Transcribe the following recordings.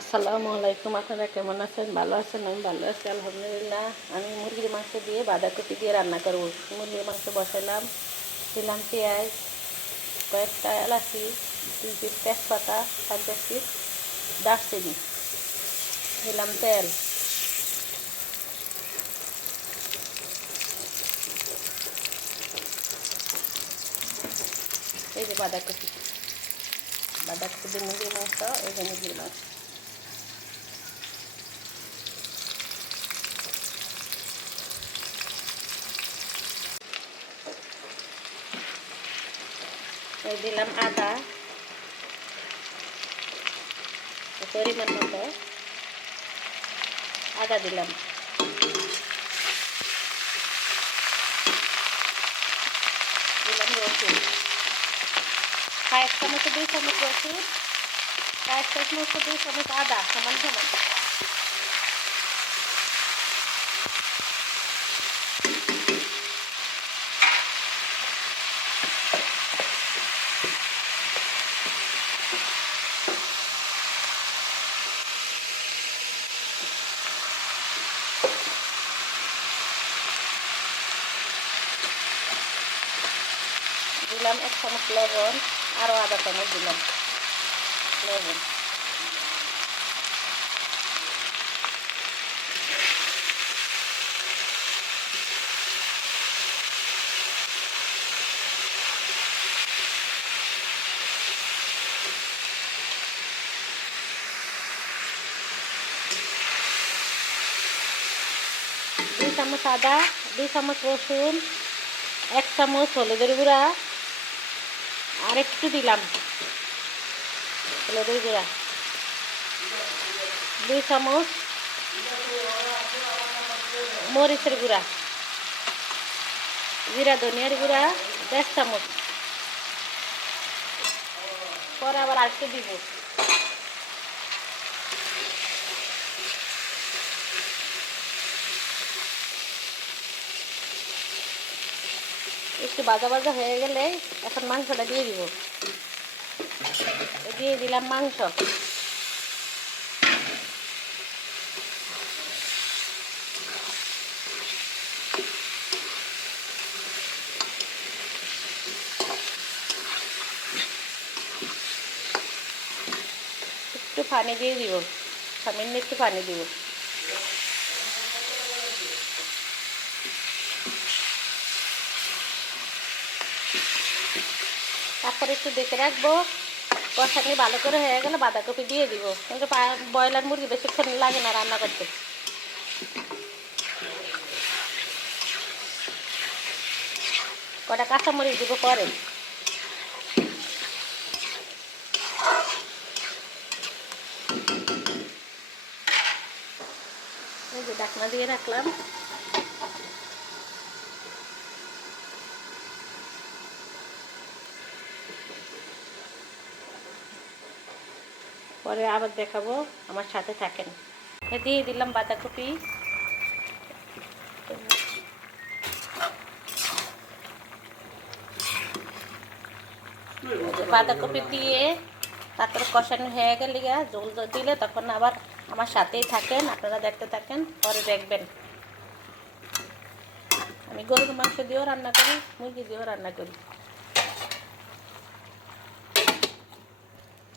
আসসালামু আলাইকুম। আপনারা কেমন আছেন? ভালো আছেন? আমি ভালো আছি আলহামদুলিল্লাহ। আমি মুরগির মাংস দিয়ে বাঁধাকপি দিয়ে রান্না করব। মুরগির মাংস বসাইলাম, দিলাম পেঁয়াজ, কয়েকটা এলাচি, 2 পিস তেজপাতা, 5-10 পিস দারচিনি, দিলাম তেল, এই যে বাঁধাকপি দিয়ে মুরগির মাংস, এই যে মুরগির মাংস। এই দিলাম আদা পরিমাণ মতো, আদা দিলাম, দিলাম রসুন, 1 চামচ 2 চামচ রসুন, 1 চামচ 2 চামচ আদা, সমান সমান। দিলাম 1 চামচ লবণ, আরও আধা চামচ দিলাম লবণ। দুই চামচ আদা, 2 চামচ রসুন, 1 চামচ হলুদের গুঁড়া, আর একটু দিলাম হলুদের গুঁড়া, 2 চামচ মরিচের গুঁড়া, জিরা ধনিয়ার গুঁড়া 1.5 চামচ। পরে আবার আরেকটু দিব। একটু ভাজা ভাজা হয়ে গেলে এখন মাংসটা দিয়ে দিব। দিয়ে দিলাম মাংস, একটু পানি দিয়ে দিব, সামান্য একটু পানি দিব। তারপরে একটু দেখে রাখবো, কষানি ভালো করে হয়ে গেলে বাঁধাকপি দিয়ে দিব। কিন্তু ব্রয়লার মুরগি বেশিক্ষণ লাগে না রান্না করতে। কটা কাঁচামরিচ দিব পরে। এই যে ঢাকনা দিয়ে রাখলাম। পরে আবার দেখাবো, আমার সাথে থাকেন। দিয়ে দিলাম বাঁধাকপি, বাঁধাকপি দিয়ে তারপরে কষানো হয়ে গেলে জল দিলে তখন আবার আমার সাথেই থাকেন, আপনারা দেখতে থাকেন, পরে দেখবেন। আমি গরুর মাংস দিয়েও রান্না করি, মুরগি দিয়েও রান্না করি।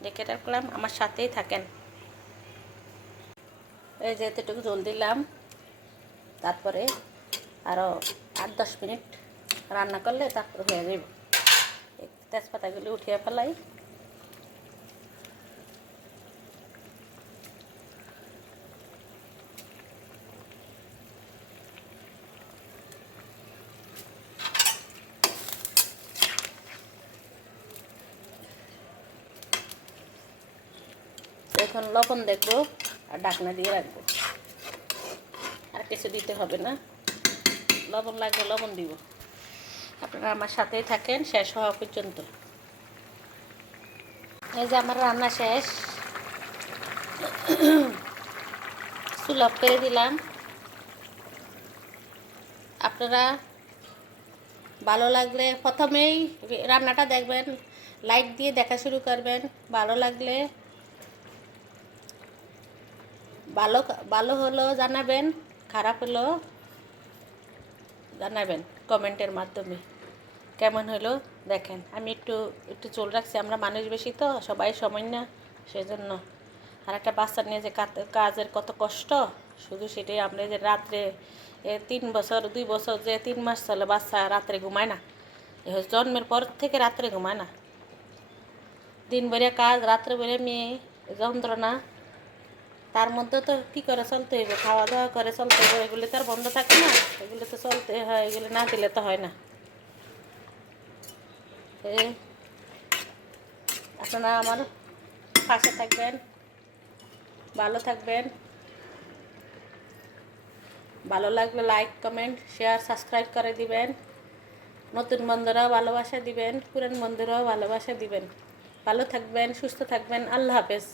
দেখে রাখলাম, আমার সাথেই থাকেন। এই যে এতটুকু জল দিলাম, তারপরে আরও 8-10 মিনিট রান্না করলে তারপরে হয়ে যাবে। তেজপাতাগুলি উঠিয়ে ফেলাই। এখন লবণ দেখবো আর ঢাকনা দিয়ে রাখবো, আর কিছু দিতে হবে না। লবণ লাগবে লবণ দিব। আপনারা আমার সাথেই থাকেন শেষ হওয়া পর্যন্ত। এই যে আমার রান্না শেষ, চুল অফ করে দিলাম। আপনারা ভালো লাগলে প্রথমেই রান্নাটা দেখবেন, লাইক দিয়ে দেখা শুরু করবেন। ভালো লাগলে ভালো ভালো হলো জানাবেন, খারাপ হলো জানাবেন কমেন্টের মাধ্যমে। কেমন হলো দেখেন। আমি একটু একটু চুল রাখছি, আমরা মানুষ বেশি তো, সবাই সময় না, সেজন্য। আর একটা বাচ্চা নিয়ে যে কাজের কত কষ্ট, শুধু সেটাই। আমরা যে রাত্রে 3 বছর 2 বছর যে 3 মাস চলে, বাচ্চা রাত্রে ঘুমায় না। জন্মের পর থেকে রাত্রে ঘুমায় না। দিন বেড়ে কাজ, রাত্রে বেড়ে মেয়ে, যন্ত্রণা। তার মধ্যে তো কী করে চলতে হইব, খাওয়া দাওয়া করে চলতে হইব, এগুলি তো আর বন্ধ থাকে না, এগুলো তো চলতে হয়, এগুলো না দিলে তো হয় না। আপনারা আমার পাশে থাকবেন, ভালো থাকবেন। ভালো লাগলে লাইক কমেন্ট শেয়ার সাবস্ক্রাইব করে দিবেন। নতুন বন্ধুরাও ভালোবাসা দিবেন, পুরান বন্ধুরাও ভালোবাসা দিবেন। ভালো থাকবেন, সুস্থ থাকবেন। আল্লাহ হাফেজ।